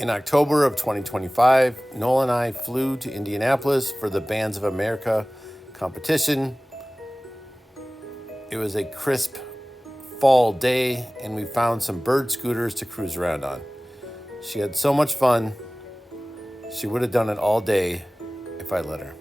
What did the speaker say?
In October of 2025, Noel and I flew to Indianapolis for the Bands of America competition. It was a crisp fall day, and we found some bird scooters to cruise around on. She had so much fun. She would have done it all day if I let her.